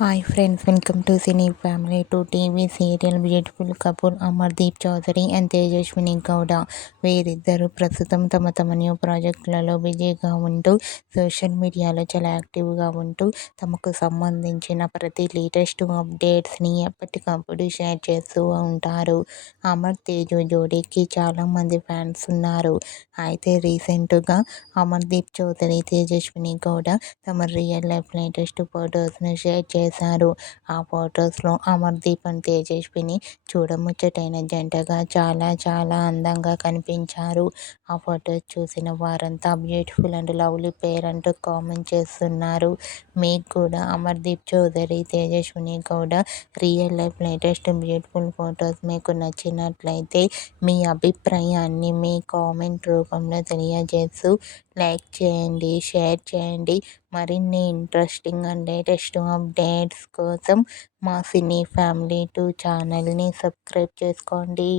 Hi friends, welcome to cine family to TV serial beautiful couple Amardeep Chowdary and Tejaswini Gowda. వీరిద్దరూ ప్రస్తుతం తమ తమ న్యూ ప్రాజెక్టులలో బిజీగా ఉంటూ సోషల్ మీడియాలో చాలా యాక్టివ్గా ఉంటూ తమకు సంబంధించిన ప్రతి లేటెస్ట్ అప్డేట్స్ని ఎప్పటికప్పుడు షేర్ చేస్తూ ఉంటారు. అమర్ తేజు జోడీకి చాలామంది ఫ్యాన్స్ ఉన్నారు. అయితే రీసెంట్గా అమర్దీప్ చౌదరి తేజస్విని గౌడ తమ రియల్ లైఫ్ లేటెస్ట్ ఫొటోస్ను షేర్ చేశారు. ఆ ఫొటోస్లో అమర్దీప్ అండ్ తేజస్విని చూడముచ్చటైన జంటగా చాలా చాలా అందంగా కనిపించారు. ఆ ఫొటోస్ చూసిన వారంతా బ్యూటిఫుల్ అండ్ లవ్లీ పేర్ అంటూ కామెంట్ చేస్తున్నారు. మీకు కూడా Amardeep Chowdary Tejaswini Gowda real life latest beautiful photos మీకు నచ్చినట్లయితే మీ అభిప్రాయాన్ని మీ కామెంట్ రూపంలో తెలియజేస్తూ లైక్ చేయండి, షేర్ చేయండి. మరిన్ని ఇంట్రెస్టింగ్ అండ్ లేటెస్ట్ అప్డేట్స్ కోసం మా సినీ ఫ్యామిలీ 2 ఛానల్ని సబ్స్క్రైబ్ చేసుకోండి.